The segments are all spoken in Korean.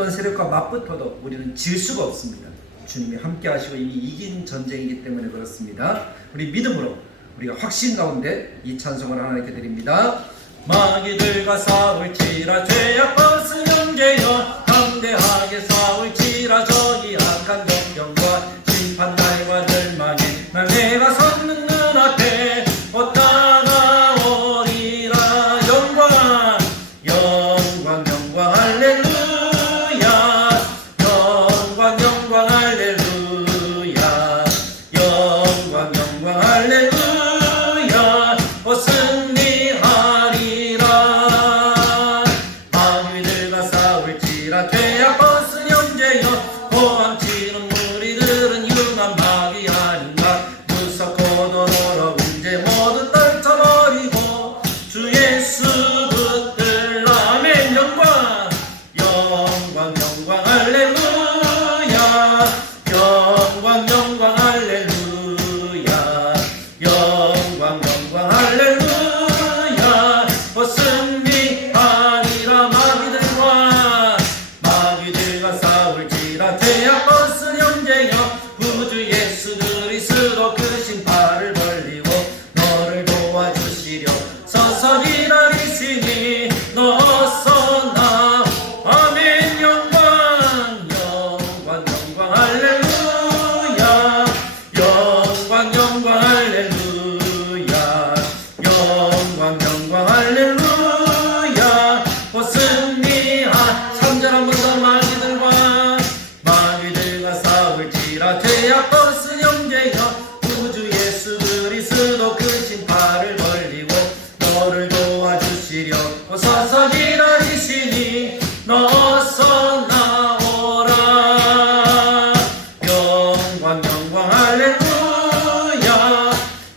어떤 세력과 맞붙어도 우리는 질 수가 없습니다. 주님이 함께 하시고 이미 이긴 전쟁이기 때문에 그렇습니다. 우리 믿음으로 우리가 확신 가운데 이 찬송을 하나님께 드립니다. 마귀들과 싸울지라 죄악 벗은 형제여, 담대하게 싸울지라 저기 악한 정경과 심판 날과 절망에 날 내가 섰는 눈앞에 곧 다가오리라. 영광 영광 영광 할렐루야, 영광 영광 할렐루야, 영광 영광 할렐루야. 승리하리라. 마귀들과 싸울지라 죄악 벗은 형제여, 도망치는 무리들은 흉한 마귀 아닌가. 무섭고도 더러운 죄 모두 떨쳐버리고 주 예수 붙들라. 아멘. 영광 영광 영광 할렐루야, 영광 영광 할렐루야, 영광 영광 할렐루야. 승리하리라. 마귀들과 싸울지라 죄악 벗은 형제여, 구주 예수 그리스도 그 신발을 벌리고 너를 도와주시려 서서 기다리시니 너서 나. 아멘. 영광 영광 영광 할렐루야, 영광 영광 할렐루야, 영광 영광 할렐루야. 승리하. 3절 한 번 더. 마귀들과 싸울지라 죄악 벗은 형제여, 구주 예수 그리스도 그 신발을 벌리고 너를 도와주시려 서서 기다리시니 너서 나오라. 영광 영광 할렐루야,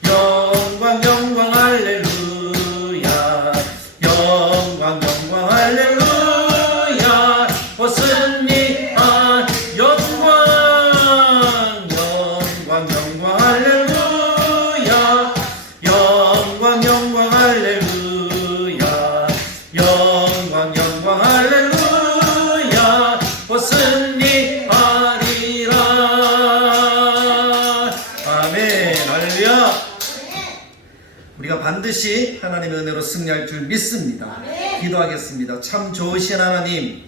영광 영광 할렐루야, 영광 영광 할렐루야. 승리한 영광 영광 영광 할렐루야, 영광 영광 할렐루야, 영광 영광 할렐루야. 승리하리라. 아멘. 할렐루야. 우리가 반드시 하나님의 은혜로 승리할 줄 믿습니다. 기도하겠습니다. 참 좋으신 하나님,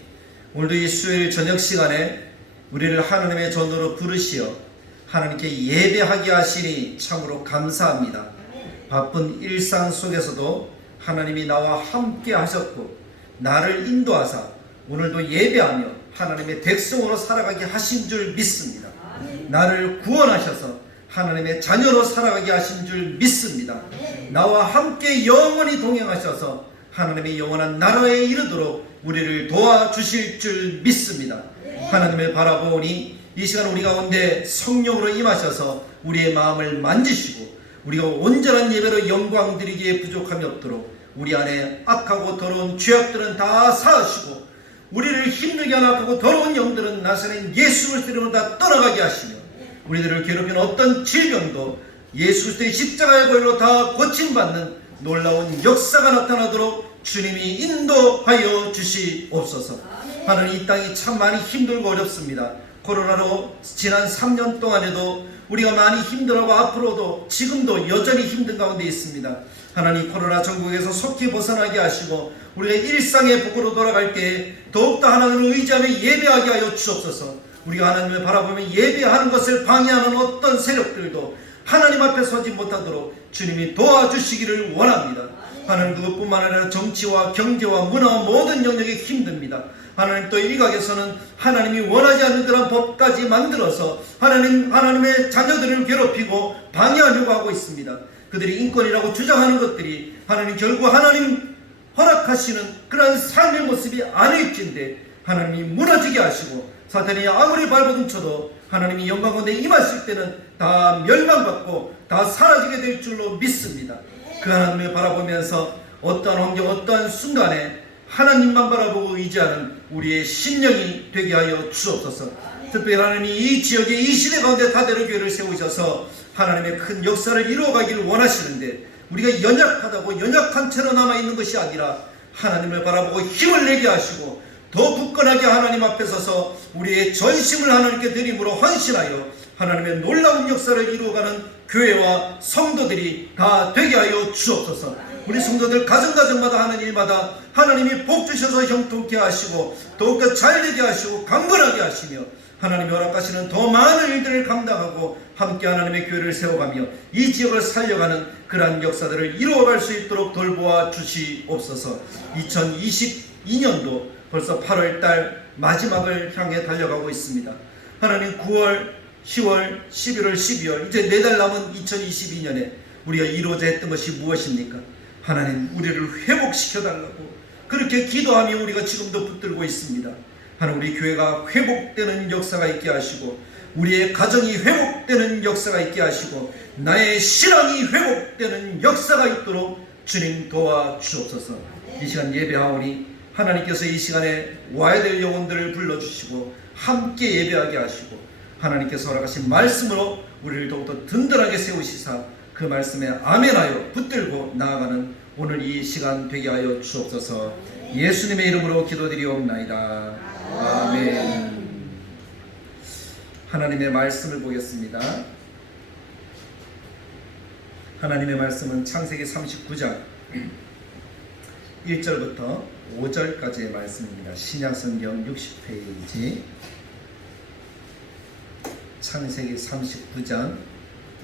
오늘도 이 수요일 저녁 시간에 우리를 하나님의 전으로 부르시어 하나님께 예배하게 하시니 참으로 감사합니다. 바쁜 일상 속에서도 하나님이 나와 함께 하셨고 나를 인도하사 오늘도 예배하며 하나님의 백성으로 살아가게 하신 줄 믿습니다. 나를 구원하셔서 하나님의 자녀로 살아가게 하신 줄 믿습니다. 나와 함께 영원히 동행하셔서 하나님의 영원한 나라에 이르도록 우리를 도와주실 줄 믿습니다. 하나님을 바라보니 이 시간 우리 가운데 성령으로 임하셔서 우리의 마음을 만지시고 우리가 온전한 예배로 영광 드리기에 부족함이 없도록 우리 안에 악하고 더러운 죄악들은 다 사하시고 우리를 힘들게 하는 악하고 더러운 영들은 나사렛 예수 그리스도 이름으로 다 떠나가게 하시며 우리들을 괴롭히는 어떤 질병도 예수 그리스도의 십자가의 보혈로 다 고침받는 놀라운 역사가 나타나도록 주님이 인도하여 주시옵소서. 하나님, 이 땅이 참 많이 힘들고 어렵습니다. 코로나로 지난 3년 동안에도 우리가 많이 힘들어하고 앞으로도 지금도 여전히 힘든 가운데 있습니다. 하나님, 코로나 전국에서 속히 벗어나게 하시고 우리가 일상의 복으로 돌아갈 때에 더욱더 하나님을 의지하며 예배하게 하여 주옵소서. 우리가 하나님을 바라보며 예배하는 것을 방해하는 어떤 세력들도 하나님 앞에 서지 못하도록 주님이 도와주시기를 원합니다. 하나님, 그것뿐만 아니라 정치와 경제와 문화와 모든 영역이 힘듭니다. 하나님, 또 일각에서는 하나님이 원하지 않는 그런 법까지 만들어서 하나님의 자녀들을 괴롭히고 방해하려고 하고 있습니다. 그들이 인권이라고 주장하는 것들이 하나님 결국 하나님 허락하시는 그런 삶의 모습이 아닐진데 하나님이 무너지게 하시고 사탄이 아무리 발버둥쳐도 하나님이 영광 가운데 임하실 때는 다 멸망받고 다 사라지게 될 줄로 믿습니다. 그 하나님을 바라보면서 어떠한 환경 어떠한 순간에 하나님만 바라보고 의지하는 우리의 심령이 되게 하여 주옵소서. 특별히 하나님이 이 지역의 이 시대 가운데 다대로 교회를 세우셔서 하나님의 큰 역사를 이루어가기를 원하시는데 우리가 연약하다고 연약한 채로 남아있는 것이 아니라 하나님을 바라보고 힘을 내게 하시고 더 굳건하게 하나님 앞에 서서 우리의 전심을 하나님께 드림으로 헌신하여 하나님의 놀라운 역사를 이루어가는 교회와 성도들이 다 되게 하여 주옵소서. 우리 성도들 가정가정마다 하는 일마다 하나님이 복 주셔서 형통케 하시고 더욱더 잘되게 하시고 강건하게 하시며 하나님이 허락하시는 더 많은 일들을 감당하고 함께 하나님의 교회를 세워가며 이 지역을 살려가는 그러한 역사들을 이루어갈 수 있도록 돌보아 주시옵소서. 2022년도 벌써 8월달 마지막을 향해 달려가고 있습니다. 하나님 9월, 10월, 11월, 12월 이제 4달 남은 2022년에 우리가 이루어져 했던 것이 무엇입니까? 하나님 우리를 회복시켜달라고 그렇게 기도하며 우리가 지금도 붙들고 있습니다. 하나님 우리 교회가 회복되는 역사가 있게 하시고 우리의 가정이 회복되는 역사가 있게 하시고 나의 신앙이 회복되는 역사가 있도록 주님 도와주옵소서. 이 시간 예배하오니 하나님께서 이 시간에 와야 될 영혼들을 불러주시고 함께 예배하게 하시고 하나님께서 허락하신 말씀으로 우리를 더욱더 든든하게 세우시사 그 말씀에 아멘하여 붙들고 나아가는 오늘 이 시간 되게 하여 주옵소서. 예수님의 이름으로 기도드리옵나이다. 아멘. 하나님의 말씀을 보겠습니다. 하나님의 말씀은 창세기 39장 1절부터 5절까지의 말씀입니다. 신약성경 60페이지 창세기 39장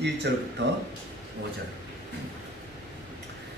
1절부터 5절.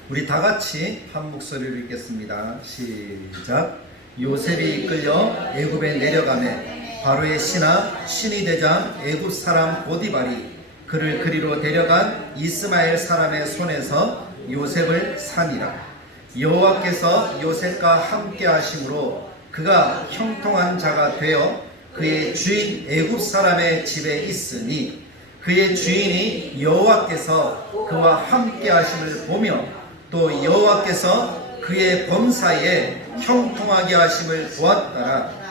우리 다같이 한 목소리로 읽겠습니다. 시작. 요셉이 이끌려 애굽에 내려가매 바로의 신이 되자 애굽 사람 보디발이 그를 그리로 데려간 이스마엘 사람의 손에서 요셉을 산이라. 여호와께서 요셉과 함께 하심으로 그가 형통한 자가 되어 그의 주인 애굽 사람의 집에 있으니 그의 주인이 여호와께서 그와 함께 하심을 보며 또 여호와께서 그의 범사에 형통하게 하심을 보았더라.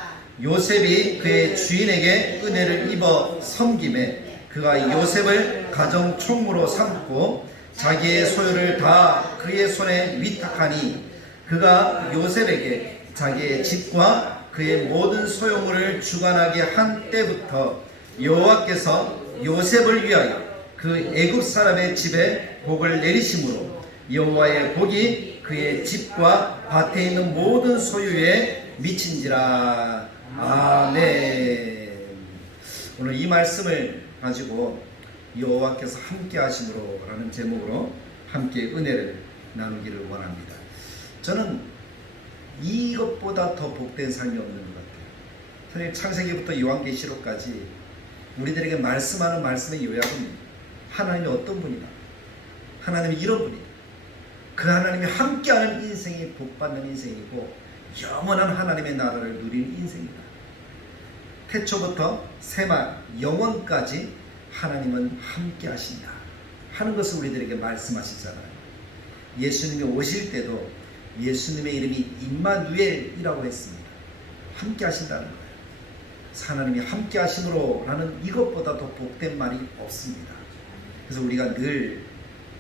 요셉이 그의 주인에게 은혜를 입어 섬김에 그가 요셉을 가정 총무로 삼고 자기의 소유를 다 그의 손에 위탁하니 그가 요셉에게 자기의 집과 그의 모든 소유물을 주관하게 한 때부터 여호와께서 요셉을 위하여 그 애굽 사람의 집에 복을 내리심으로 여호와의 복이 그의 집과 밭에 있는 모든 소유에 미친지라. 아멘. 오늘 이 말씀을 가지고 여호와께서 함께 하심으로 라는 제목으로 함께 은혜를 나누기를 원합니다. 저는 이것보다 더 복된 삶이 없는 것 같아요. 창세기부터 요한계시록까지 우리들에게 말씀하는 말씀의 요약은 하나님이 어떤 분이다, 하나님이 이런 분이다, 그 하나님이 함께하는 인생이 복받는 인생이고 영원한 하나님의 나라를 누리는 인생이다. 태초부터 세말 영원까지 하나님은 함께 하신다 하는 것을 우리들에게 말씀하시잖아요. 예수님이 오실 때도 예수님의 이름이 임마누엘이라고 했습니다. 함께 하신다는 거예요. 하나님이 함께 하심으로 라는 이것보다 더 복된 말이 없습니다. 그래서 우리가 늘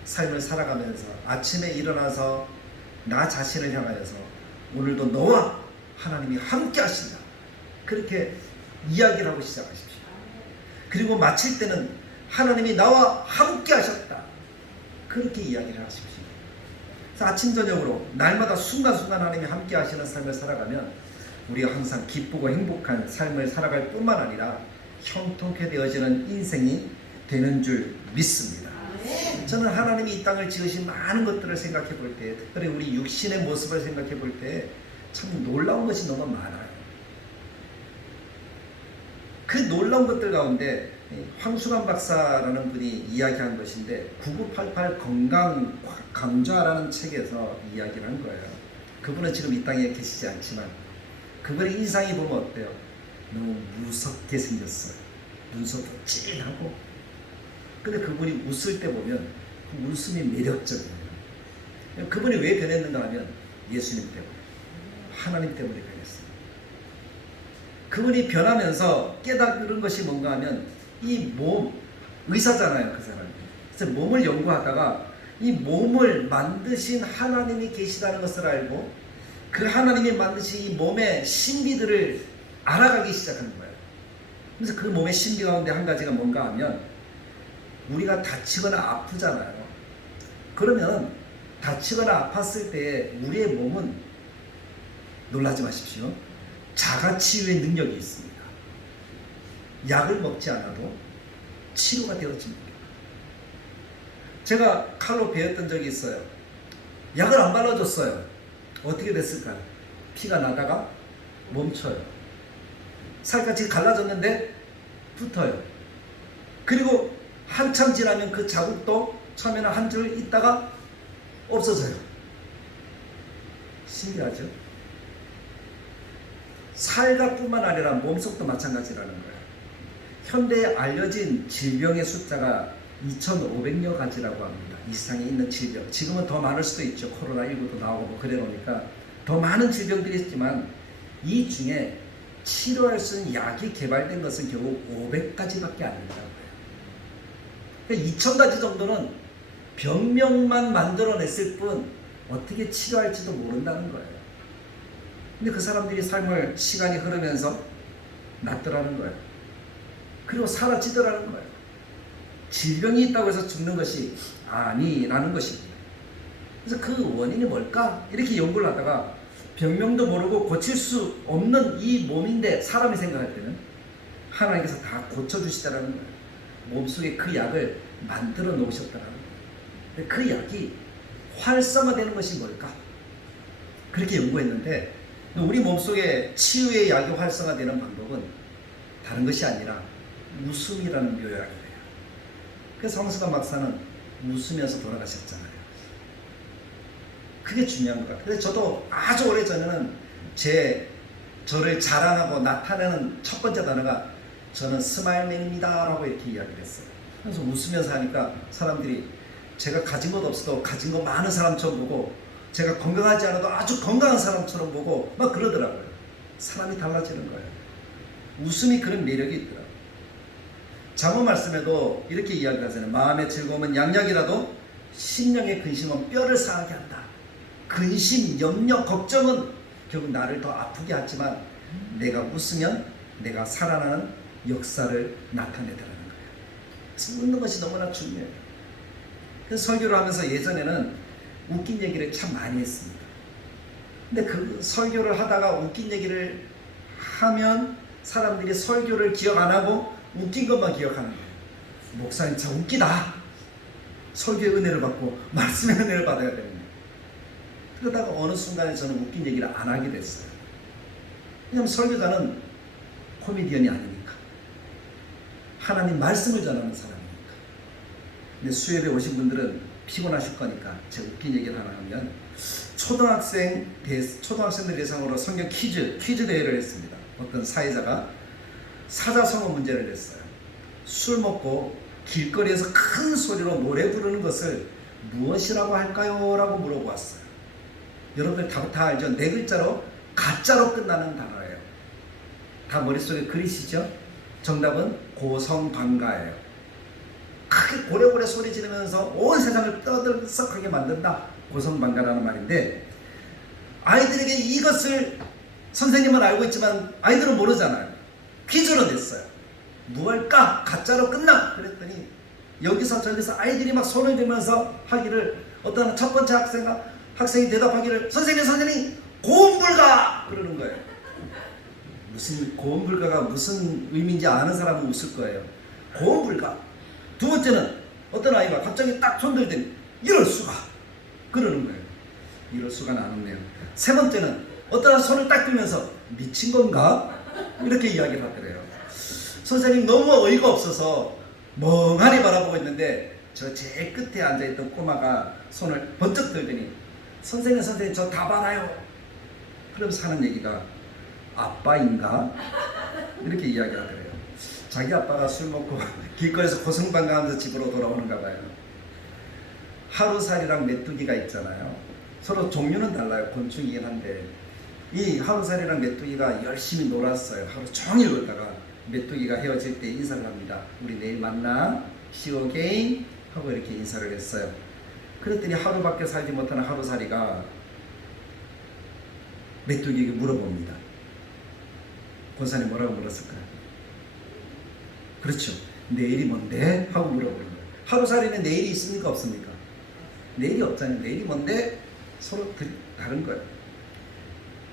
삶을 살아가면서 아침에 일어나서 나 자신을 향하여서 오늘도 너와 하나님이 함께 하신다 그렇게 이야기를 하고 시작하십시오. 그리고 마칠 때는 하나님이 나와 함께 하셨다 그렇게 이야기를 하십시오. 그래서 아침 저녁으로 날마다 순간순간 하나님이 함께 하시는 삶을 살아가면 우리가 항상 기쁘고 행복한 삶을 살아갈 뿐만 아니라 형통케 되어지는 인생이 되는 줄 믿습니다. 저는 하나님이 이 땅을 지으신 많은 것들을 생각해 볼 때, 특별히 우리 육신의 모습을 생각해 볼 때 참 놀라운 것이 너무 많아요. 그 놀라운 것들 가운데 황수관 박사라는 분이 이야기한 것인데 9988 건강 강좌라는 책에서 이야기를 한 거예요. 그분은 지금 이 땅에 계시지 않지만 그분의 인상이 보면 어때요? 너무 무섭게 생겼어요. 눈썹도 찐하고. 근데 그분이 웃을 때 보면 그 웃음이 매력적이에요. 그분이 왜 변했는가 하면 예수님 때문에, 하나님 때문에 변했어요. 그분이 변하면서 깨달은 것이 뭔가 하면 이 몸, 의사잖아요 그 사람이. 그래서 몸을 연구하다가 이 몸을 만드신 하나님이 계시다는 것을 알고 그 하나님이 만드신 이 몸의 신비들을 알아가기 시작하는 거예요. 그래서 그 몸의 신비 가운데 한 가지가 뭔가 하면 우리가 다치거나 아프잖아요. 그러면 다치거나 아팠을 때 우리의 몸은 놀라지 마십시오. 자가치유의 능력이 있습니다. 약을 먹지 않아도 치료가 되어집니다. 제가 칼로 베었던 적이 있어요. 약을 안 발라줬어요. 어떻게 됐을까요? 피가 나다가 멈춰요. 살갗이 갈라졌는데 붙어요. 그리고 한참 지나면 그 자국도 처음에는 한 줄 있다가 없어져요. 신기하죠? 살갑뿐만 아니라 몸속도 마찬가지라는 거예요. 현대에 알려진 질병의 숫자가 2,500여 가지라고 합니다. 이 세상에 있는 질병. 지금은 더 많을 수도 있죠. 코로나19도 나오고 뭐 그래 놓으니까 더 많은 질병들이 있지만 이 중에 치료할 수 있는 약이 개발된 것은 결국 500가지밖에 안 된다고 해요. 그러니까 2,000가지 정도는 병명만 만들어냈을 뿐 어떻게 치료할지도 모른다는 거예요. 근데 그 사람들이 삶을 시간이 흐르면서 낫더라는 거예요. 그리고 사라지더라는 거예요. 질병이 있다고 해서 죽는 것이 아니라는 것입니다. 그래서 그 원인이 뭘까? 이렇게 연구를 하다가 병명도 모르고 고칠 수 없는 이 몸인데 사람이 생각할 때는 하나님께서 다 고쳐주시다라는 거예요. 몸속에 그 약을 만들어 놓으셨다라는 거예요. 그 약이 활성화되는 것이 뭘까? 그렇게 연구했는데 우리 몸속에 치유의 약이 활성화되는 방법은 다른 것이 아니라 웃음이라는 묘약이에요. 그래서 황수관 박사는 웃으면서 돌아가셨잖아요. 그게 중요한 것 같아요. 그래서 저도 아주 오래전에는 저를 자랑하고 나타내는 첫 번째 단어가 저는 스마일맨입니다 라고 이렇게 이야기를 했어요. 그래서 웃으면서 하니까 사람들이 제가 가진 것 없어도 가진 거 많은 사람처럼 보고 제가 건강하지 않아도 아주 건강한 사람처럼 보고 막 그러더라고요. 사람이 달라지는 거예요. 웃음이 그런 매력이 있더라고요. 잠언 말씀에도 이렇게 이야기하잖아요. 마음의 즐거움은 양약이라도 심령의 근심은 뼈를 상하게 한다. 근심, 염려, 걱정은 결국 나를 더 아프게 하지만 내가 웃으면 내가 살아나는 역사를 나타내더라는 거예요. 그래서 웃는 것이 너무나 중요해요. 그래서 설교를 하면서 예전에는 웃긴 얘기를 참 많이 했습니다. 근데 그 설교를 하다가 웃긴 얘기를 하면 사람들이 설교를 기억 안 하고 웃긴 것만 기억하는 거예요. 목사님 참 웃기다. 설교의 은혜를 받고 말씀의 은혜를 받아야 됩니다. 그러다가 어느 순간에 저는 웃긴 얘기를 안 하게 됐어요. 왜냐하면 설교자는 코미디언이 아니니까. 하나님 말씀을 전하는 사람이니까. 근데 수협에 오신 분들은 피곤하실 거니까 제가 웃긴 얘기를 하나 하면 초등학생들 대상으로 성경 퀴즈 대회를 했습니다. 어떤 사회자가 사자성어 문제를 냈어요. 술 먹고 길거리에서 큰 소리로 노래 부르는 것을 무엇이라고 할까요? 라고 물어보았어요. 여러분들 다 알죠? 네 글자로 가짜로 끝나는 단어예요. 다 머릿속에 그리시죠? 정답은 고성방가예요. 크게 고래고래 소리 지르면서 온 세상을 떠들썩하게 만든다. 고성방가라는 말인데 아이들에게 이것을 선생님은 알고 있지만 아이들은 모르잖아요. 퀴즈로 냈어요. 무엇일까? 가짜로 끝나. 그랬더니 여기서 저기서 아이들이 막 손을 들면서 하기를 어떤 첫 번째 학생이 대답하기를 선생님 고음불가 그러는 거예요. 무슨 고음불가가 무슨 의미인지 아는 사람은 웃을 거예요. 고음불가. 두 번째는 어떤 아이가 갑자기 딱 손 들더니 이럴 수가 그러는 거예요. 이럴 수가 나는데요. 세 번째는 어떤 손을 딱 들면서 미친 건가? 이렇게 이야기를 하더래요. 선생님 너무 어이가 없어서 멍하니 바라보고 있는데 저 제일 끝에 앉아있던 꼬마가 손을 번쩍 들더니 선생님 저 다 봐라요. 그러면서 하는 얘기가 아빠인가? 이렇게 이야기하더래요. 자기 아빠가 술 먹고 길거리에서 고성방가하면서 집으로 돌아오는가 봐요. 하루살이랑 메뚜기가 있잖아요. 서로 종류는 달라요. 곤충이긴 한데 이 하루살이랑 메뚜기가 열심히 놀았어요. 하루 종일 놀다가 메뚜기가 헤어질 때 인사를 합니다. 우리 내일 만나. See you again. 하고 이렇게 인사를 했어요. 그랬더니 하루밖에 살지 못하는 하루살이가 메뚜기에게 물어봅니다. 권사님 뭐라고 물었을까요? 그렇죠. 내일이 뭔데? 하고 물어보는 거예요. 하루살이는 내일이 있습니까? 없습니까? 내일이 없잖아요. 내일이 뭔데? 서로 다른 거예요.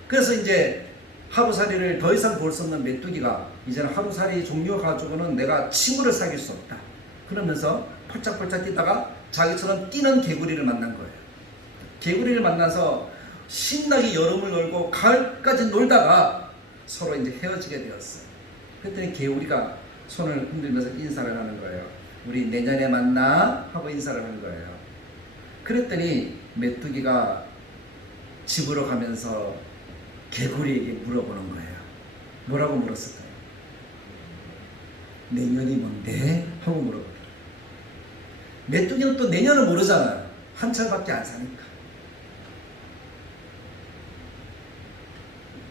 그래서 이제 하루살이를 더 이상 볼 수 없는 메뚜기가 이제는 하루살이 종료 가지고는 내가 친구를 사귈 수 없다. 그러면서 펄짝펄짝 뛰다가 자기처럼 뛰는 개구리를 만난 거예요. 개구리를 만나서 신나게 여름을 놀고 가을까지 놀다가 서로 이제 헤어지게 되었어요. 그랬더니 개구리가 손을 흔들면서 인사를 하는 거예요. 우리 내년에 만나 하고 인사를 하는 거예요. 그랬더니 메뚜기가 집으로 가면서 개구리에게 물어보는 거예요. 뭐라고 물었을까요? 내년이 뭔데? 하고 물어보더라고요. 메뚜기는 또 내년을 모르잖아요. 한 철밖에 안 사니까.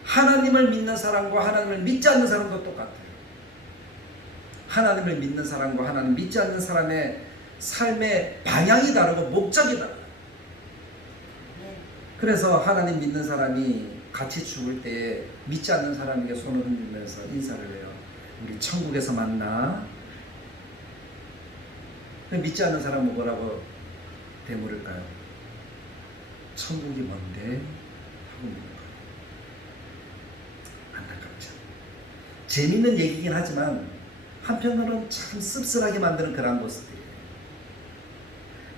하나님을 믿는 사람과 하나님을 믿지 않는 사람도 똑같아요. 하나님을 믿는 사람과 하나님 믿지 않는 사람의 삶의 방향이 다르고 목적이 달라요. 그래서 하나님 믿는 사람이 같이 죽을 때 믿지 않는 사람에게 손을 흔들면서 인사를 해요. 우리 천국에서 만나. 믿지 않는 사람은 뭐라고 되물을까요? 천국이 뭔데? 하고 묻는 거예요. 안타깝죠. 재밌는 얘기긴 하지만 한편으로는 참 씁쓸하게 만드는 그런 모습들이에요.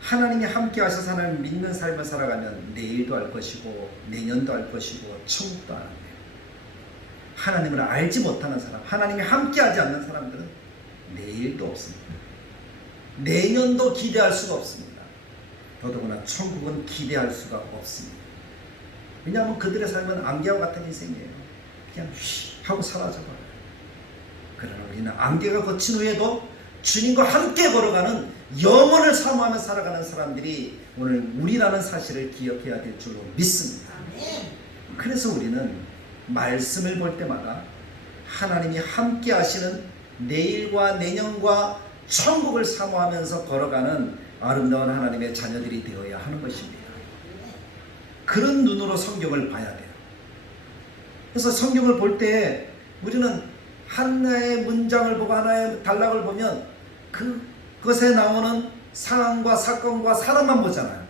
하나님이 함께 하셔서 하나님을 믿는 삶을 살아가면 내일도 알 것이고 내년도 알 것이고 천국도 안 합니다. 하나님을 알지 못하는 사람, 하나님이 함께 하지 않는 사람들은 내일도 없습니다. 내년도 기대할 수가 없습니다. 더더구나 천국은 기대할 수가 없습니다. 왜냐하면 그들의 삶은 안개와 같은 인생이에요. 그냥 휘 하고 사라져버려요. 그러나 우리는 안개가 거친 후에도 주님과 함께 걸어가는 영원을 사모하며 살아가는 사람들이 오늘 우리라는 사실을 기억해야 될 줄로 믿습니다. 그래서 우리는 말씀을 볼 때마다 하나님이 함께 하시는 내일과 내년과 천국을 사모하면서 걸어가는 아름다운 하나님의 자녀들이 되어야 하는 것입니다. 그런 눈으로 성경을 봐야 돼요. 그래서 성경을 볼 때 우리는 하나의 문장을 보고 하나의 단락을 보면 그것에 나오는 상황과 사건과 사람만 보잖아요.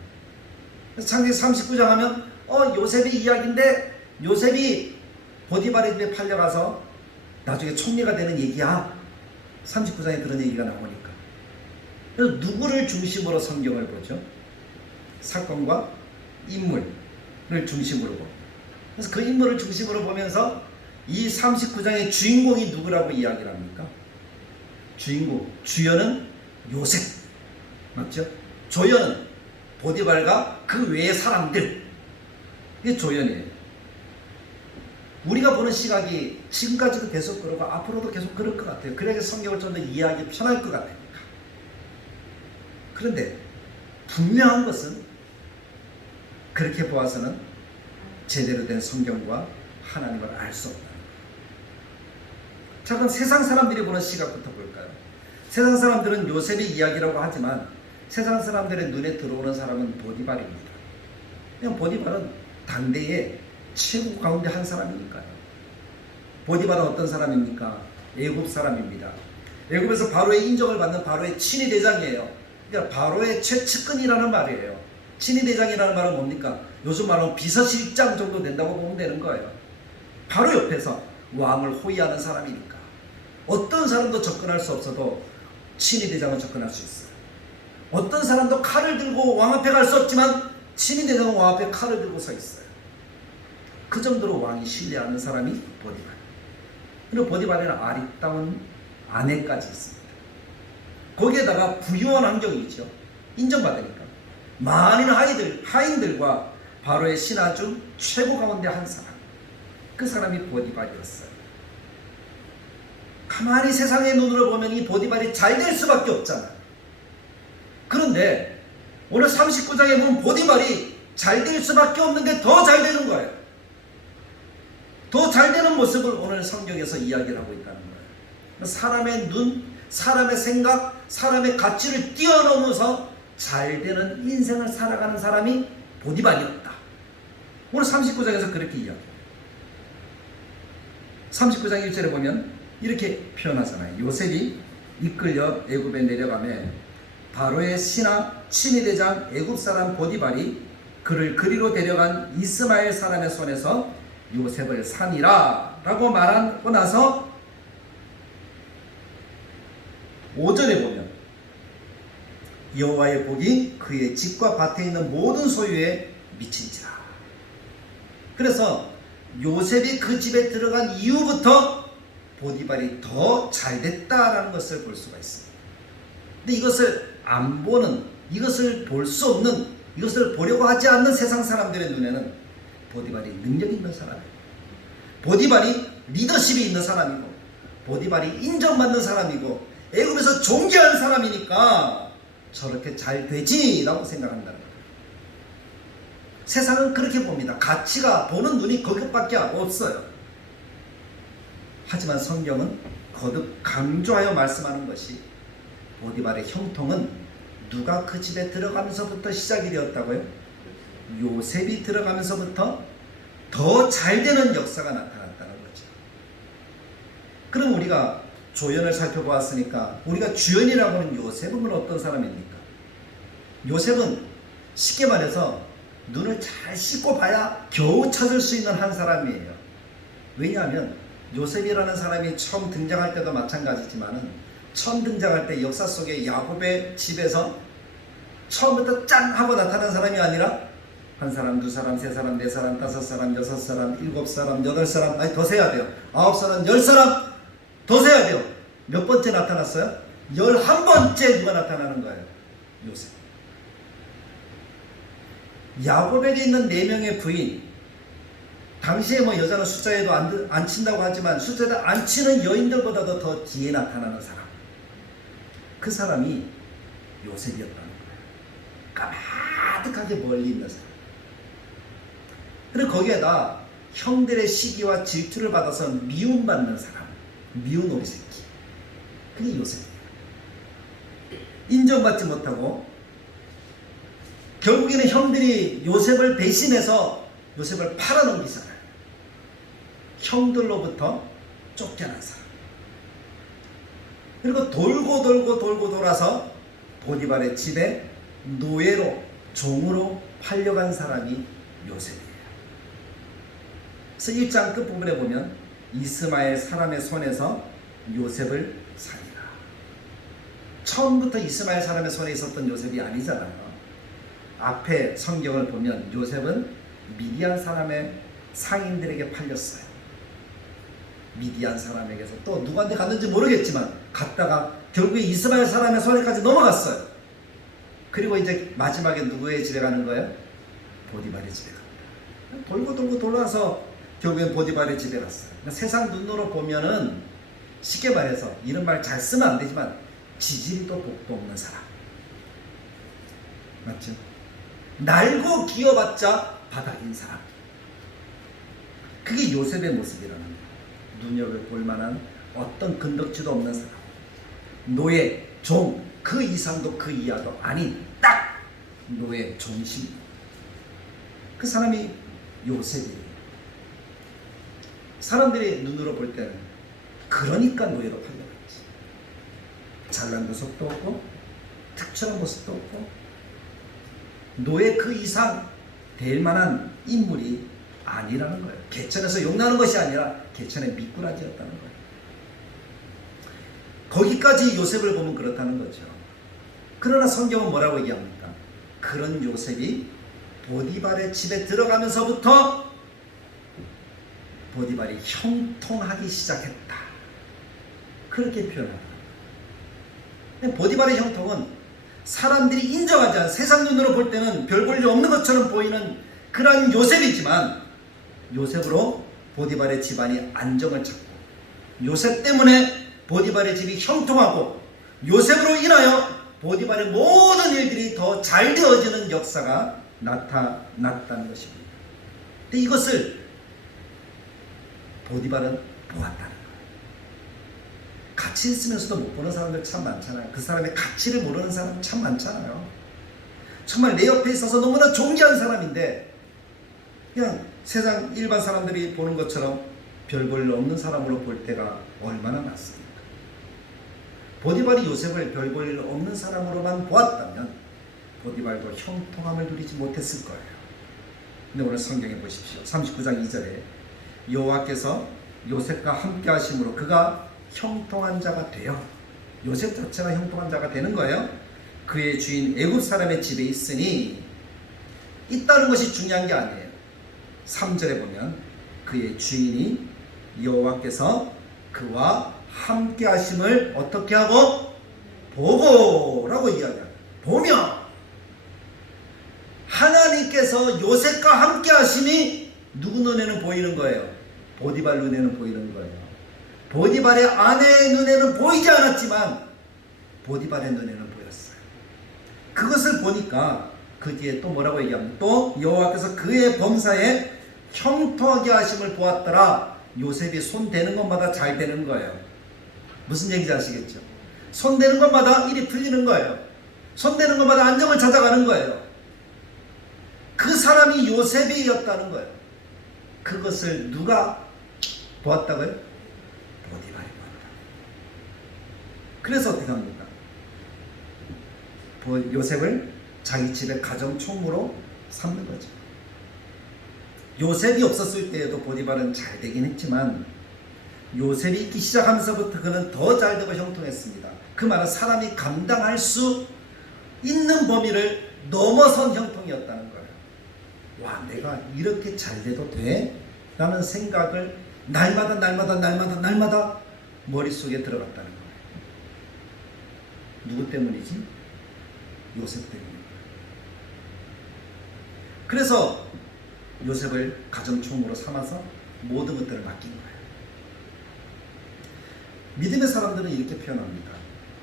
그래서 창세기 39장 하면 요셉의 이야기인데 요셉이 보디발의 집에 팔려가서 나중에 총리가 되는 얘기야. 39장에 그런 얘기가 나오니까. 그래서 누구를 중심으로 성경을 보죠? 사건과 인물을 중심으로 보고. 그래서 그 인물을 중심으로 보면서 이 39장의 주인공이 누구라고 이야기를 합니까? 주연은 요셉. 맞죠? 조연은 보디발과 그 외의 사람들. 이게 조연이에요. 우리가 보는 시각이 지금까지도 계속 그러고 앞으로도 계속 그럴 것 같아요. 그래야 성경을 좀 더 이해하기 편할 것 같으니까. 그런데 분명한 것은 그렇게 보아서는 제대로 된 성경과 하나님을 알 수 없다는 거예요. 자, 그럼 세상 사람들이 보는 시각부터 볼까요? 세상 사람들은 요셉의 이야기라고 하지만 세상 사람들의 눈에 들어오는 사람은 보디발입니다. 그냥 보디발은 당대의 최고 가운데 한 사람이니까요. 보디발은 어떤 사람입니까? 애굽 사람입니다. 애굽에서 바로의 인정을 받는 바로의 친위 대장이에요. 그러니까 바로의 최측근이라는 말이에요. 친위 대장이라는 말은 뭡니까? 요즘 말로 비서실장 정도 된다고 보면 되는 거예요. 바로 옆에서 왕을 호위하는 사람이니까 어떤 사람도 접근할 수 없어도 친위 대장은 접근할 수 있어요. 어떤 사람도 칼을 들고 왕 앞에 갈 수 없지만 친위 대장은 왕 앞에 칼을 들고 서 있어요. 그 정도로 왕이 신뢰하는 사람이 보디발. 그리고 보디발에는 아리따운 아내까지 있습니다. 거기에다가 부유한 환경이죠. 인정받으니까. 많은 하인들과 바로의 신하 중 최고 가운데 한 사람. 그 사람이 보디발이었어요. 가만히 세상의 눈으로 보면 이 보디발이 잘 될 수밖에 없잖아요. 그런데 오늘 39장에 보면 보디발이 잘 될 수밖에 없는데 더 잘 되는 거예요. 더 잘 되는 모습을 오늘 성경에서 이야기를 하고 있다는 거예요. 사람의 눈, 사람의 생각, 사람의 가치를 뛰어넘어서 잘 되는 인생을 살아가는 사람이 보디발이었다. 오늘 39장에서 그렇게 이야기해요. 39장 1절에 보면 이렇게 표현하잖아요. 요셉이 이끌려 애굽에 내려가매 바로의 신하 친위대장 애굽 사람 보디발이 그를 그리로 데려간 이스마엘 사람의 손에서 요셉을 산이라 라고 말하고 나서 5절에 보면 여호와의 복이 그의 집과 밭에 있는 모든 소유에 미친지라. 그래서 요셉이 그 집에 들어간 이후부터 보디발이 더 잘됐다라는 것을 볼 수가 있습니다. 근데 이것을 안 보는, 이것을 볼 수 없는, 이것을 보려고 하지 않는 세상 사람들의 눈에는 보디발이 능력 있는 사람이에요. 보디발이 리더십이 있는 사람이고, 보디발이 인정받는 사람이고, 애굽에서 존귀한 사람이니까 저렇게 잘 되지라고 생각한다는 거예요. 세상은 그렇게 봅니다. 가치가 보는 눈이 거기밖에 없어요. 하지만 성경은 거듭 강조하여 말씀하는 것이 보디발의 형통은 누가 그 집에 들어가면서부터 시작이 되었다고요? 요셉이 들어가면서부터 더 잘되는 역사가 나타났다는 거죠. 그럼 우리가 조연을 살펴보았으니까 우리가 주연이라고 하는 요셉은 어떤 사람입니까? 요셉은 쉽게 말해서 눈을 잘 씻고 봐야 겨우 찾을 수 있는 한 사람이에요. 왜냐하면 요셉이라는 사람이 처음 등장할 때도 마찬가지지만은 처음 등장할 때 역사 속에 야곱의 집에서 처음부터 짠 하고 나타난 사람이 아니라 한 사람, 두 사람, 세 사람, 네 사람, 다섯 사람, 여섯 사람, 일곱 사람, 여덟 사람, 아니 더 세야 돼요. 아홉 사람, 열 사람 더 세야 돼요. 몇 번째 나타났어요? 11번째 누가 나타나는 거예요? 요셉. 야곱에게 있는 4명의 부인, 당시에 뭐 여자는 숫자에도 안 친다고 하지만 숫자에도 안 치는 여인들보다도 더 뒤에 나타나는 사람, 그 사람이 요셉이었다는 거예요. 까마득하게 멀리 있는 사람. 그리고 거기에다 형들의 시기와 질투를 받아서 미움받는 사람, 미운 오리 새끼, 그게 요셉이에요. 인정받지 못하고 결국에는 형들이 요셉을 배신해서 요셉을 팔아넘기잖아요. 형들로부터 쫓겨난 사람. 그리고 돌고 돌아서 보디발의 집에 노예로, 종으로 팔려간 사람이 요셉이에요. 그래서 1장 끝부분에 보면 이스마엘 사람의 손에서 요셉을 살리라. 처음부터 이스마엘 사람의 손에 있었던 요셉이 아니잖아요. 앞에 성경을 보면 요셉은 미디안 사람의 상인들에게 팔렸어요. 미디안 사람에게서 또 누구한테 갔는지 모르겠지만 갔다가 결국에 이스마엘 사람의 손에까지 넘어갔어요. 그리고 이제 마지막에 누구의 집에 가는 거예요? 보디발의 집에 갑니다. 돌고 돌아서 결국엔 보디발의 집에 갔어요. 그러니까 세상 눈으로 보면은 쉽게 말해서 이런 말 잘 쓰면 안 되지만 지지리도 복도 없는 사람. 맞죠? 날고 기어봤자 바닥인 사람. 그게 요셉의 모습이라는 거예요. 눈여겨볼 만한 어떤 근덕지도 없는 사람. 노예, 종, 그 이상도 그 이하도 아닌 딱 노예, 종심. 그 사람이 요셉이에요. 사람들이 눈으로 볼 때는 그러니까 노예로 팔려갔지. 잘난 모습도 없고 특출한 모습도 없고 노예 그 이상 될 만한 인물이 아니라는 거예요. 개천에서 용나는 것이 아니라 개천의 미꾸라지였다는 거예요. 거기까지 요셉을 보면 그렇다는 거죠. 그러나 성경은 뭐라고 얘기합니까? 그런 요셉이 보디발의 집에 들어가면서부터 보디발이 형통하기 시작했다. 그렇게 표현합니다. 보디발의 형통은 사람들이 인정하지 않은, 세상 눈으로 볼 때는 별 볼 일 없는 것처럼 보이는 그런 요셉이지만 요셉으로 보디발의 집안이 안정을 찾고 요셉 때문에 보디발의 집이 형통하고 요셉으로 인하여 보디발의 모든 일들이 더 잘 되어지는 역사가 나타났다는 것입니다. 근데 이것을 보디발은 보았다는 거예요. 가치 있으면서도 못 보는 사람들 참 많잖아요. 그 사람의 가치를 모르는 사람 참 많잖아요. 정말 내 옆에 있어서 너무나 존귀한 사람인데 그냥 세상 일반 사람들이 보는 것처럼 별 볼 일 없는 사람으로 볼 때가 얼마나 많습니까? 보디발이 요셉을 별 볼 일 없는 사람으로만 보았다면 보디발도 형통함을 누리지 못했을 거예요. 근데 오늘 성경에 보십시오. 39장 2절에 여호와께서 요셉과 함께 하심으로 그가 형통한 자가 되어, 요셉 자체가 형통한 자가 되는 거예요. 그의 주인 애굽 사람의 집에 있으니, 있다는 것이 중요한 게 아니에요. 3절에 보면 그의 주인이 여호와께서 그와 함께 하심을 어떻게 하고? 보고라고 이야기합니다. 보며. 하나님께서 요셉과 함께 하심이 누구 눈에는 보이는 거예요? 보디발 눈에는 보이는 거예요. 보디발의 아내의 눈에는 보이지 않았지만 보디발의 눈에는 보였어요. 그것을 보니까 그 뒤에 또 뭐라고 얘기합니까? 또 여호와께서 그의 범사에 형통하게 하심을 보았더라. 요셉이 손 대는 것마다 잘 되는 거예요. 무슨 얘기인지 아시겠죠? 손 대는 것마다 일이 풀리는 거예요. 손 대는 것마다 안정을 찾아가는 거예요. 그 사람이 요셉이었다는 거예요. 그것을 누가 보았다고요? 보디발이 보았다. 그래서 어떻게 합니까? 요셉을 자기 집의 가정총무로 삼는 거죠. 요셉이 없었을 때에도 보디발은 잘 되긴 했지만 요셉이 있기 시작하면서부터 그는 더 잘 되고 형통했습니다. 그 말은 사람이 감당할 수 있는 범위를 넘어선 형통이었다는 거예요. 와, 내가 이렇게 잘 돼도 돼? 라는 생각을 날마다 머릿속에 들어갔다는 거예요. 누구 때문이지? 요셉 때문입니다. 그래서 요셉을 가정총무로 삼아서 모든 것들을 맡긴 거예요. 믿음의 사람들은 이렇게 표현합니다.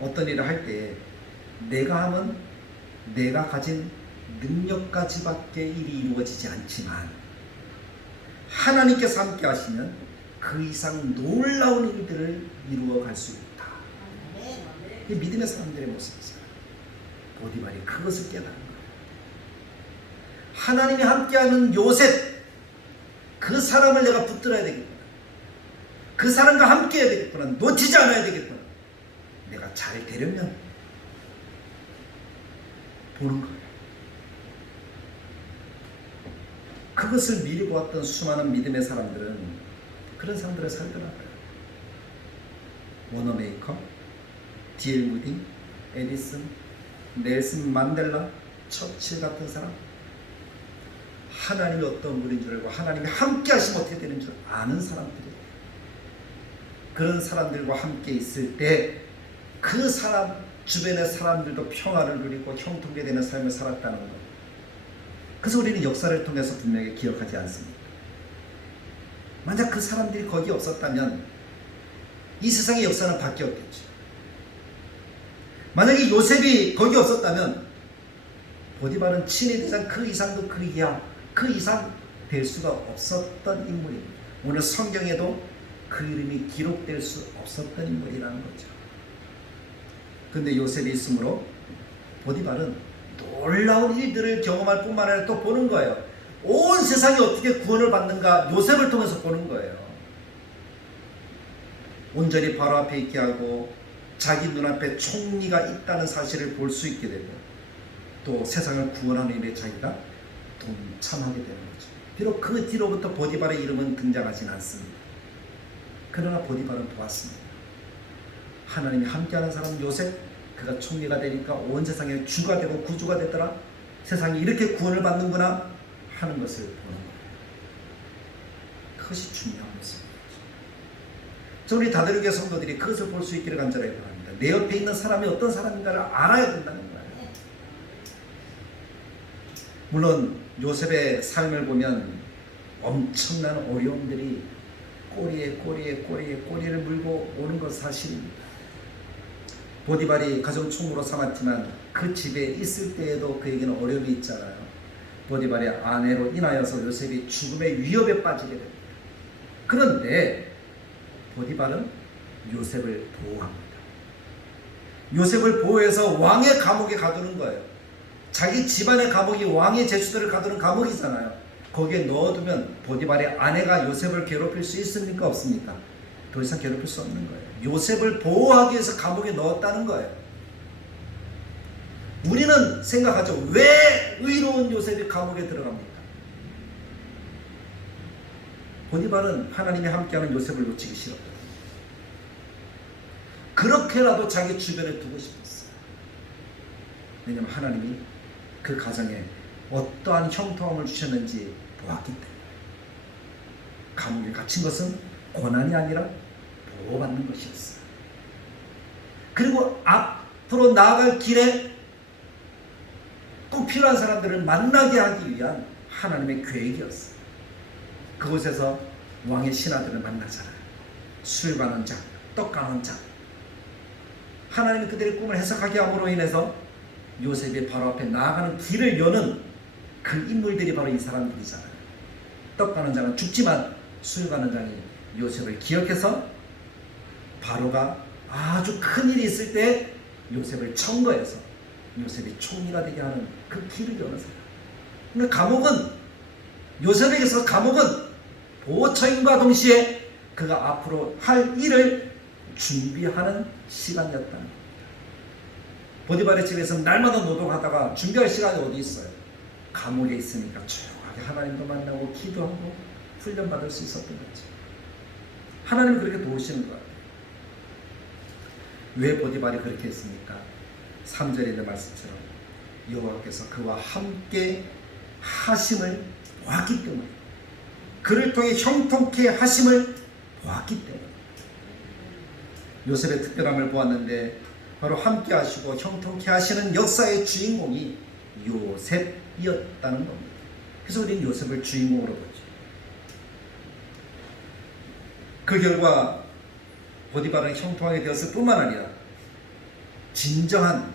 어떤 일을 할 때 내가 하면 내가 가진 능력까지밖에 일이 이루어지지 않지만 하나님께서 함께 하시면 그 이상 놀라운 일들을 이루어갈 수 있다. 이 믿음의 사람들의 모습이잖아요. 보디발이 그것을 깨달은 거예요. 하나님이 함께하는 요셉, 그 사람을 내가 붙들어야 되겠구나. 그 사람과 함께해야 되겠구나. 놓치지 않아야 되겠구나. 내가 잘 되려면 보는 거예요. 그것을 미리 보았던 수많은 믿음의 사람들은 그런 사람들을 살더라고요. 워너메이커, D.L. 무디, 에디슨, 넬슨 만델라, 처칠 같은 사람, 하나님이 어떤 분인 줄 알고 하나님이 함께 하시면 어떻게 되는 줄 아는 사람들이에요. 그런 사람들과 함께 있을 때 그 사람 주변의 사람들도 평화를 누리고 형통하게 되는 삶을 살았다는 것. 그래서 우리는 역사를 통해서 분명히 기억하지 않습니다. 만약 그 사람들이 거기 없었다면 이 세상의 역사는 바뀌었겠죠. 만약에 요셉이 거기 없었다면 보디발은 친위 대장 그 이상도 그 이하 그 이상 될 수가 없었던 인물입니다. 오늘 성경에도 그 이름이 기록될 수 없었던 인물이라는 거죠. 근데 요셉이 있으므로 보디발은 놀라운 일들을 경험할 뿐만 아니라 또 보는 거예요. 온 세상이 어떻게 구원을 받는가 요셉을 통해서 보는 거예요. 온전히 바로 앞에 있게 하고 자기 눈앞에 총리가 있다는 사실을 볼 수 있게 되고 또 세상을 구원하는 일에 자기가 동참하게 되는 거죠. 비록 그 뒤로부터 보디발의 이름은 등장하진 않습니다. 그러나 보디발은 보았습니다. 하나님이 함께하는 사람 요셉, 그가 총리가 되니까 온 세상에 주가 되고 구주가 됐더라. 세상이 이렇게 구원을 받는구나 하는 것을 보는 거예요. 그것이 중요한 모습입니다. 우리 다들교회 성도들이 그것을 볼 수 있기를 간절히 바랍니다. 내 옆에 있는 사람이 어떤 사람인가를 알아야 된다는 거예요. 물론 요셉의 삶을 보면 엄청난 어려움들이 꼬리를 물고 오는 것 사실입니다. 보디발이 가정총무로 삼았지만 그 집에 있을 때에도 그에게는 어려움이 있잖아요. 보디발의 아내로 인하여서 요셉이 죽음의 위협에 빠지게 됩니다. 그런데 보디발은 요셉을 보호합니다. 요셉을 보호해서 왕의 감옥에 가두는 거예요. 자기 집안의 감옥이 왕의 제수들을 가두는 감옥이잖아요. 거기에 넣어두면 보디발의 아내가 요셉을 괴롭힐 수 있습니까? 없습니까? 더 이상 괴롭힐 수 없는 거예요. 요셉을 보호하기 위해서 감옥에 넣었다는 거예요. 우리는 생각하죠. 왜 의로운 요셉이 감옥에 들어갑니까? 보디발은 하나님이 함께하는 요셉을 놓치기 싫었다. 그렇게라도 자기 주변에 두고 싶었어요. 왜냐하면 하나님이 그 가정에 어떠한 형통함을 주셨는지 보았기 때문에. 감옥에 갇힌 것은 고난이 아니라 보호받는 것이었어요. 그리고 앞으로 나아갈 길에 꼭 필요한 사람들을 만나게 하기 위한 하나님의 계획이었어요. 그곳에서 왕의 신하들을 만나잖아요. 술 가는 자, 떡 가는 자. 하나님이 그들의 꿈을 해석하게 함으로 인해서 요셉이 바로 앞에 나아가는 길을 여는 그 인물들이 바로 이 사람들이잖아요. 떡 가는 자는 죽지만 술 가는 자는 요셉을 기억해서 바로가 아주 큰 일이 있을 때 요셉을 청거해서 요셉이 총리가 되게 하는 그 길을 여는 사람. 그러니까 감옥은, 요셉에게서 감옥은 보호처인과 동시에 그가 앞으로 할 일을 준비하는 시간이었다는 겁니다. 보디발의 집에서 날마다 노동하다가 준비할 시간이 어디 있어요? 감옥에 있으니까 조용하게 하나님도 만나고 기도하고 훈련받을 수 있었던 거죠. 하나님은 그렇게 도우시는 거예요. 왜 보디발이 그렇게 했습니까? 3절에 있는 말씀처럼 여호와께서 그와 함께 하심을 보았기 때문에, 그를 통해 형통케 하심을 보았기 때문에. 요셉의 특별함을 보았는데 바로 함께 하시고 형통케 하시는 역사의 주인공이 요셉이었다는 겁니다. 그래서 우리는 요셉을 주인공으로 보죠. 그 결과 보디발은 형통하게 되었을 뿐만 아니라 진정한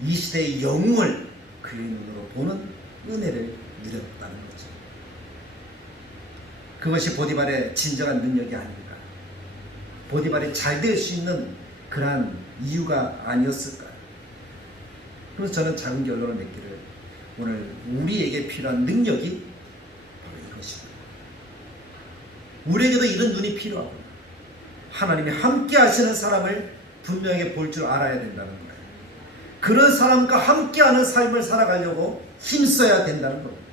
이 시대의 영웅을 그의 눈으로 보는 은혜를 누렸다는 거죠. 그것이 보디발의 진정한 능력이 아닌가, 보디발이 잘 될 수 있는 그러한 이유가 아니었을까요? 그래서 저는 작은 결론을 맺기를, 오늘 우리에게 필요한 능력이 바로 이것입니다. 우리에게도 이런 눈이 필요하구나. 하나님이 함께 하시는 사람을 분명히 볼 줄 알아야 된다는 거예요. 그런 사람과 함께하는 삶을 살아가려고 힘써야 된다는 겁니다.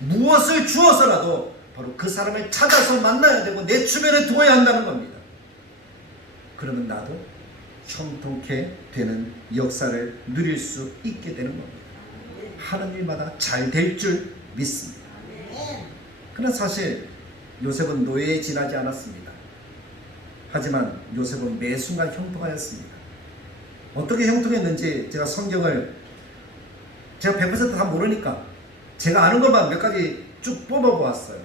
무엇을 주어서라도 바로 그 사람을 찾아서 만나야 되고 내 주변에 두어야 한다는 겁니다. 그러면 나도 형통케 되는 역사를 누릴 수 있게 되는 겁니다. 하는 일마다 잘 될 줄 믿습니다. 그러나 사실 요셉은 노예에 지나지 않았습니다. 하지만 요셉은 매 순간 형통하였습니다. 어떻게 형통했는지 제가 성경을 제가 100% 다 모르니까 제가 아는 것만 몇 가지 쭉 뽑아보았어요.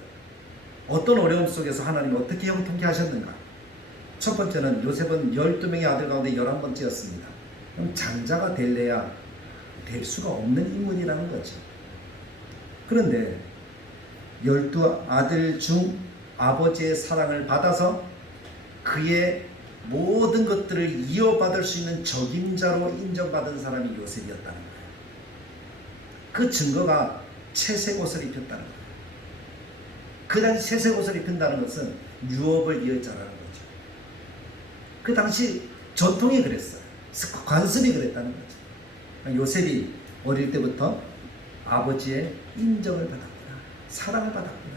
어떤 어려움 속에서 하나님이 어떻게 형통케 하셨는가. 첫 번째는 요셉은 12명의 아들 가운데 11번째였습니다. 그럼 장자가 될래야 될 수가 없는 인물이라는 거죠. 그런데 12아들 중 아버지의 사랑을 받아서 그의 모든 것들을 이어받을 수 있는 적임자로 인정받은 사람이 요셉이었다는 거예요. 그 증거가 채색옷을 입혔다는 거예요. 그 당시 채색옷을 입힌다는 것은 유업을 이었자라는 거죠. 그 당시 전통이 그랬어요. 관습이 그랬다는 거죠. 요셉이 어릴 때부터 아버지의 인정을 받았구나, 사랑을 받았구나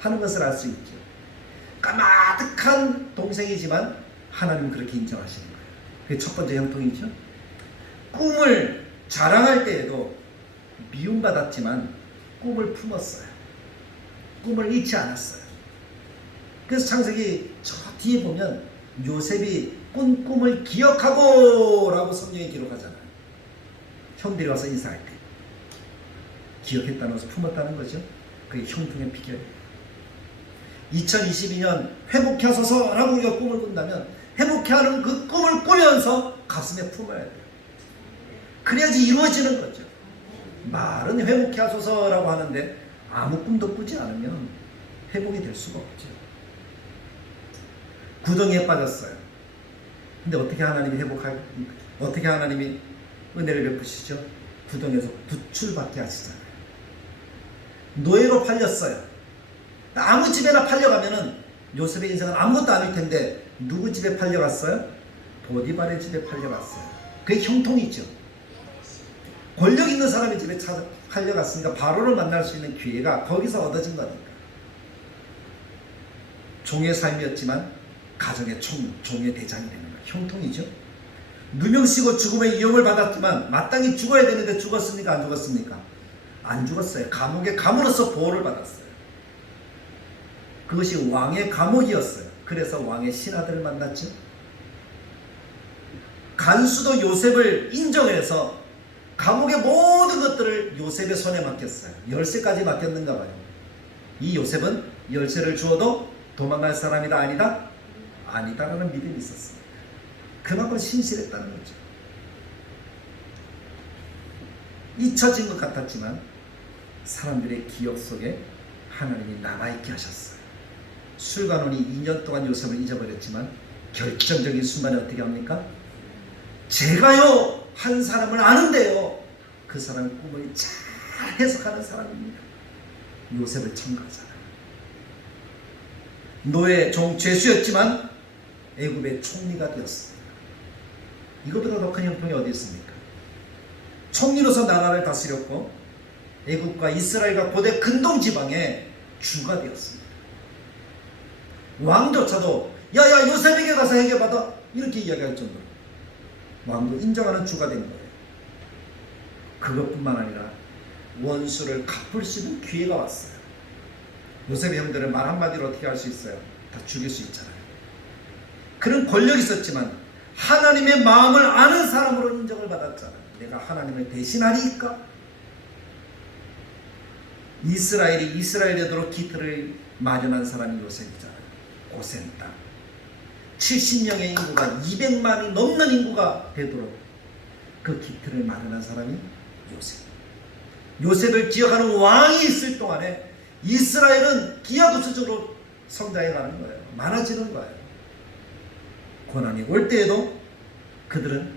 하는 것을 알 수 있죠. 까마득한 동생이지만 하나님은 그렇게 인정하시는 거예요. 그게 첫 번째 형통이죠. 꿈을 자랑할 때에도 미움받았지만 꿈을 품었어요. 꿈을 잃지 않았어요. 그래서 창세기 저 뒤에 보면 요셉이 꾼 꿈을 기억하고 라고 성경에 기록하잖아요. 형들이 와서 인사할 때 기억했다는 것을 품었다는 거죠. 그게 형통의 비결이에요. 2022년 회복해 하소서 라고 우리가 꿈을 꾼다면 회복해 하는 그 꿈을 꾸면서 가슴에 품어야 돼요. 그래야지 이루어지는 거죠. 말은 회복해 하소서 라고 하는데 아무 꿈도 꾸지 않으면 회복이 될 수가 없죠. 구덩이에 빠졌어요. 근데 어떻게 하나님이 어떻게 하나님이 은혜를 베푸시죠? 구덩이에서 구출받게 하시잖아요. 노예로 팔렸어요. 아무 집에나 팔려가면은 요셉의 인생은 아무것도 아닐 텐데 누구 집에 팔려갔어요? 보디발의 집에 팔려갔어요. 그게 형통이죠. 권력 있는 사람의 집에 팔려갔으니까 바로를 만날 수 있는 기회가 거기서 얻어진 거니까. 종의 삶이었지만 가정의 종의 대장이 되는 거예요. 형통이죠. 누명쓰고 죽음의 위험을 받았지만 마땅히 죽어야 되는데 죽었습니까? 안 죽었습니까? 안 죽었어요. 감옥에 감으로써 보호를 받았어요. 그것이 왕의 감옥이었어요. 그래서 왕의 신하들을 만났죠. 간수도 요셉을 인정해서 감옥의 모든 것들을 요셉의 손에 맡겼어요. 열쇠까지 맡겼는가 봐요. 이 요셉은 열쇠를 주어도 도망갈 사람이다 아니다? 아니다라는 믿음이 있었습니다. 그만큼 신실했다는 거죠. 잊혀진 것 같았지만 사람들의 기억 속에 하나님이 남아있게 하셨어요. 술관원이 2년 동안 요셉을 잊어버렸지만 결정적인 순간에 어떻게 합니까? 제가요 한 사람을 아는데요, 그 사람의 꿈을 잘 해석하는 사람입니다. 요셉을 청구하잖아요. 노예 종 죄수였지만 애굽의 총리가 되었습니다. 이것보다 더 큰 형통이 어디 있습니까? 총리로서 나라를 다스렸고 애굽과 이스라엘과 고대 근동 지방의 주가 되었습니다. 왕조차도 야야 요셉에게 가서 해결받아 이렇게 이야기할 정도로 왕도 인정하는 주가 된 거예요. 그것뿐만 아니라 원수를 갚을 수 있는 기회가 왔어요. 요셉의 형들은 말 한마디로 어떻게 할 수 있어요? 다 죽일 수 있잖아요. 그런 권력이 있었지만 하나님의 마음을 아는 사람으로 인정을 받았잖아요. 내가 하나님을 대신하리까? 이스라엘이 이스라엘에도록 기틀을 마련한 사람이 요셉이잖아요. 고센 땅 70명의 인구가 200만이 넘는 인구가 되도록 그 기틀을 마련한 사람이 요셉. 요셉을 기억하는 왕이 있을 동안에 이스라엘은 기하급수적으로 성장해가는 거예요. 많아지는 거예요. 고난이 올 때에도 그들은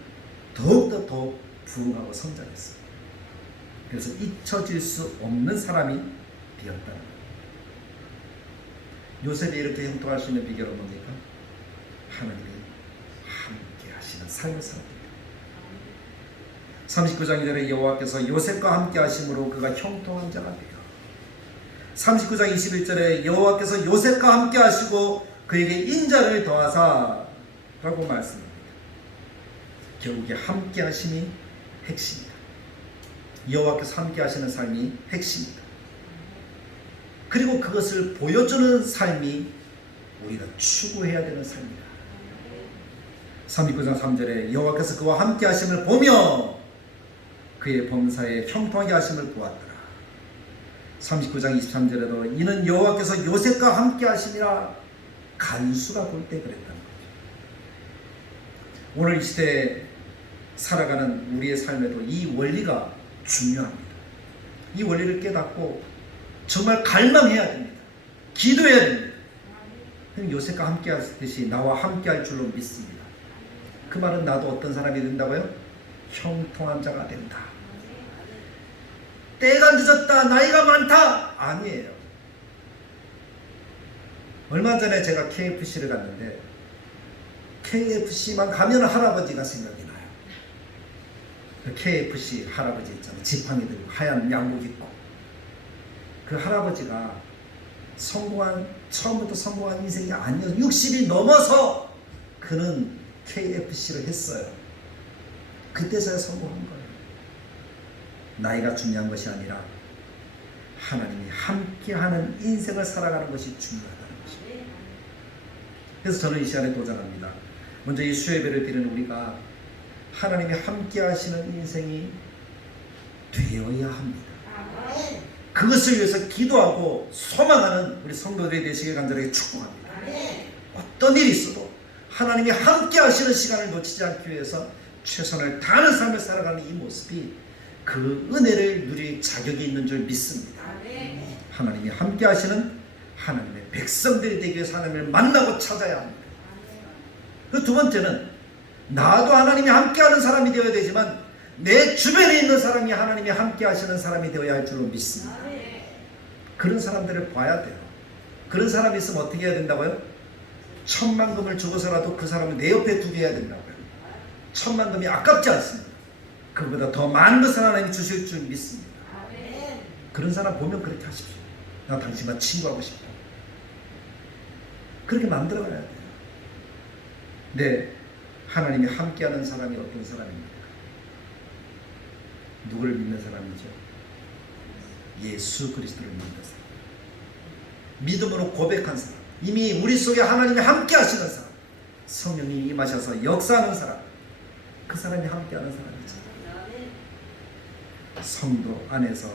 더욱 부흥하고 성장했어요. 그래서 잊혀질 수 없는 사람이 되었다는 거예요. 요셉이 이렇게 형통할 수 있는 비결은 뭡니까? 하나님이 함께 하시는 삶을 삽니다. 39장 2절에 여호와께서 요셉과 함께 하심으로 그가 형통한 자가 되어 39장 21절에 여호와께서 요셉과 함께 하시고 그에게 인자를 더하사 라고 말씀합니다. 결국에 함께 하심이 핵심이다. 여호와께서 함께 하시는 삶이 핵심이다. 그리고 그것을 보여주는 삶이 우리가 추구해야 되는 삶이다. 39장 3절에 여호와께서 그와 함께 하심을 보며 그의 범사에 형통하게 하심을 보았더라. 39장 23절에도 이는 여호와께서 요셉과 함께 하심이라 간수가 볼 때 그랬다는 거죠. 오늘 이 시대에 살아가는 우리의 삶에도 이 원리가 중요합니다. 이 원리를 깨닫고 정말 갈망해야 됩니다. 기도해야 됩니다. 요셉과 함께 하듯이 나와 함께 할 줄로 믿습니다. 그 말은 나도 어떤 사람이 된다고요? 형통한 자가 된다. 때가 늦었다, 나이가 많다, 아니에요. 얼마 전에 제가 KFC를 갔는데 KFC만 가면 할아버지가 생각이 나요. 그 KFC 할아버지 있잖아요. 지팡이 들고 하얀 양복 입고 그 할아버지가 처음부터 성공한 인생이 아니어서 60이 넘어서 그는 KFC를 했어요. 그때서야 성공한 거예요. 나이가 중요한 것이 아니라 하나님이 함께하는 인생을 살아가는 것이 중요하다는 것입니다. 그래서 저는 이 시간에 도전합니다. 먼저 이 수요예배를 드리는 우리가 하나님이 함께하시는 인생이 되어야 합니다. 그것을 위해서 기도하고 소망하는 우리 성도들이 되시길 간절하게 축복합니다. 어떤 일이 있어도 하나님이 함께 하시는 시간을 놓치지 않기 위해서 최선을 다하는 삶을 살아가는 이 모습이 그 은혜를 누릴 자격이 있는 줄 믿습니다. 하나님이 함께 하시는 하나님의 백성들이 되기 위해서 하나님을 만나고 찾아야 합니다. 그 두 번째는 나도 하나님이 함께하는 사람이 되어야 되지만 내 주변에 있는 사람이 하나님이 함께 하시는 사람이 되어야 할 줄로 믿습니다. 그런 사람들을 봐야 돼요. 그런 사람이 있으면 어떻게 해야 된다고요? 10,000,000금을 주고서라도 그 사람을 내 옆에 두게 해야 된다고요. 10,000,000금이 아깝지 않습니다. 그보다 더 많은 것을 하나님이 주실 줄 믿습니다. 그런 사람 보면 그렇게 하십시오. 나 당신과 친구하고 싶다. 그렇게 만들어가야 돼요. 네, 하나님이 함께하는 사람이 어떤 사람입니까? 누구를 믿는 사람이죠? 예수 그리스도를 믿는 사람. 믿음으로 고백한 사람. 이미 우리 속에 하나님이 함께 하시는 사람. 성령이 임하셔서 역사하는 사람. 그 사람이 함께하는 사람이죠. 성도 안에서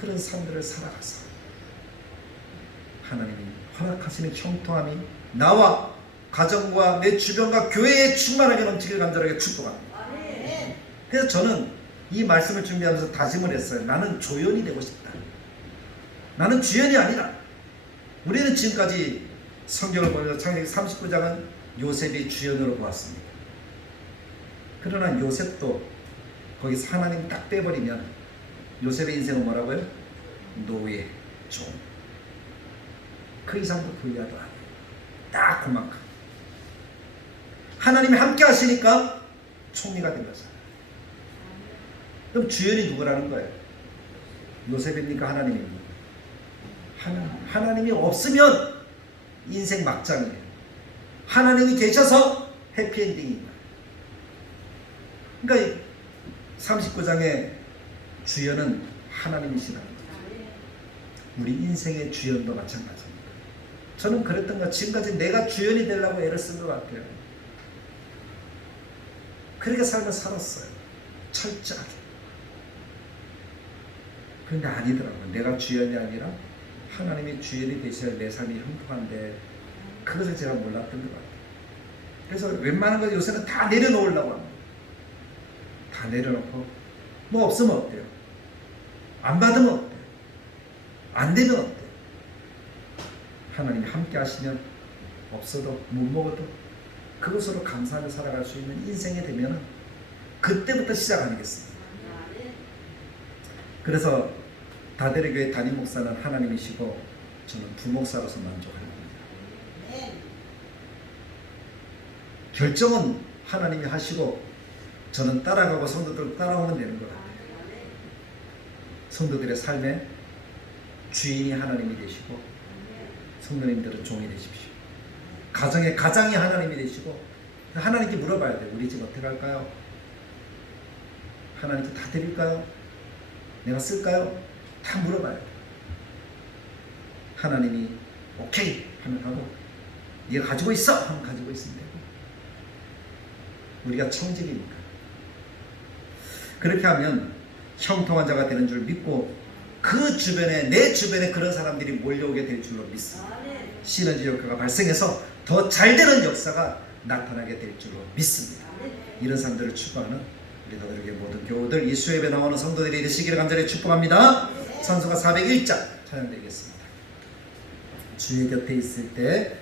그런 삶들을 살아가서 하나님이 허락하시는 형통함이 나와 가정과 내 주변과 교회에 충만하게 넘치길 간절하게 축복합니다. 그래서 저는 이 말씀을 준비하면서 다짐을 했어요. 나는 조연이 되고 싶다. 나는 주연이 아니라. 우리는 지금까지 성경을 보면서 창세기 39장은 요셉이 주연으로 보았습니다. 그러나 요셉도 거기서 하나님 딱 빼버리면 요셉의 인생은 뭐라고요? 노예, 종. 그 이상도 부유하도 아니에요. 딱 그만큼. 하나님이 함께 하시니까 총리가 된 거잖아요. 그럼 주연이 누구라는 거예요? 요셉입니까? 하나님입니까? 하나님이 없으면 인생 막장이에요. 하나님이 계셔서 해피엔딩인 거예요. 그러니까 39장의 주연은 하나님이시라는 거예요. 우리 인생의 주연도 마찬가지입니다. 저는 그랬던 것, 지금까지 내가 주연이 되려고 애를 쓴 것 같아요. 그렇게 삶을 살았어요. 철저하게. 그런데 아니더라고요. 내가 주연이 아니라 하나님이 주연이 되셔야 내 삶이 형통한데 그것을 제가 몰랐던 것 같아요. 그래서 웬만한 거 요새는 다 내려놓으려고 합니다. 다 내려놓고 뭐 없으면 어때요? 안 받으면 어때요? 안 되면 어때요? 하나님이 함께 하시면 없어도 못 먹어도 그것으로 감사하며 살아갈 수 있는 인생이 되면 그때부터 시작 아니겠습니까? 그래서 다데르 교회 담임 목사는 하나님이시고 저는 부목사로서 만족합니다. 결정은 하나님이 하시고 저는 따라가고 성도들 따라오면 되는 것 같아요. 성도들의 삶에 주인이 하나님이 되시고 성도님들은 종이 되십시오. 가정의 가장이 하나님이 되시고 하나님께 물어봐야 돼요. 우리 집 어떻게 할까요? 하나님께 다 드릴까요? 내가 쓸까요? 다 물어봐야 돼요. 하나님이 오케이 하면 하고 네가 가지고 있어 하면 가지고 있으면 되고 우리가 청직이니까 그렇게 하면 형통한 자가 되는 줄 믿고 그 주변에 내 주변에 그런 사람들이 몰려오게 될 줄로 믿습니다. 시너지 효과가 발생해서 더 잘되는 역사가 나타나게 될 줄로 믿습니다. 이런 사람들을 축복하는 우리 너희에게 모든 교우들 예수 예배 나오는 성도들이 되시기를 간절히 축복합니다. 찬송가 401장 찬양드리겠습니다. 주의 곁에 있을 때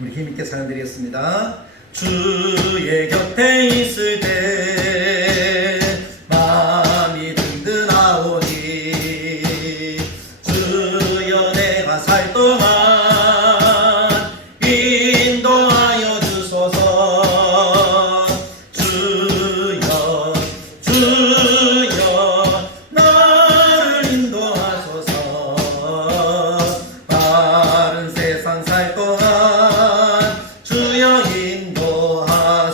우리 힘있게 찬양드리겠습니다. 주의 곁에 있을 때 마음이 든든하오니 주여 내가 살 동안 인도하여 주소서. 주여 주여 나를 인도하소서. 바른 세상 살 동안 주여 인도하소서.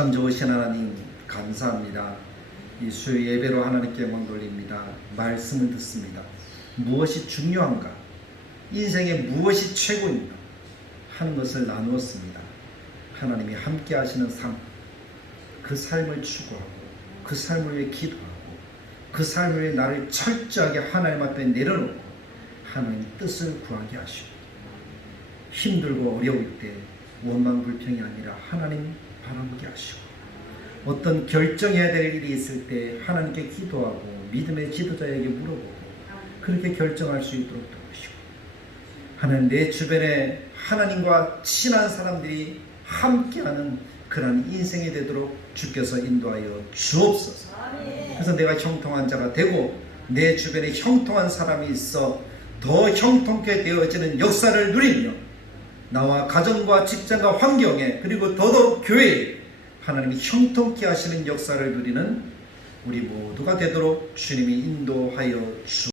참 좋으신 하나님 감사합니다. 이 수요 예배로 하나님께 영광 돌립니다. 말씀을 듣습니다. 무엇이 중요한가? 인생에 무엇이 최고인가? 하는 것을 나누었습니다. 하나님이 함께 하시는 삶, 그 삶을 추구하고 그 삶을 위해 기도하고 그 삶을 위해 나를 철저하게 하나님 앞에 내려놓고 하나님 뜻을 구하게 하시고 힘들고 어려울 때 원망 불평이 아니라 하나님 바라보게 하시고 어떤 결정해야 될 일이 있을 때 하나님께 기도하고 믿음의 지도자에게 물어보고 그렇게 결정할 수 있도록 도우시고 하나님 내 주변에 하나님과 친한 사람들이 함께하는 그런 인생이 되도록 주께서 인도하여 주옵소서. 그래서 내가 형통한 자가 되고 내 주변에 형통한 사람이 있어 더 형통케 되어지는 역사를 누리며 나와 가정과 직장과 환경에 그리고 더더욱 교회에 하나님이 형통케 하시는 역사를 누리는 우리 모두가 되도록 주님이 인도하여 주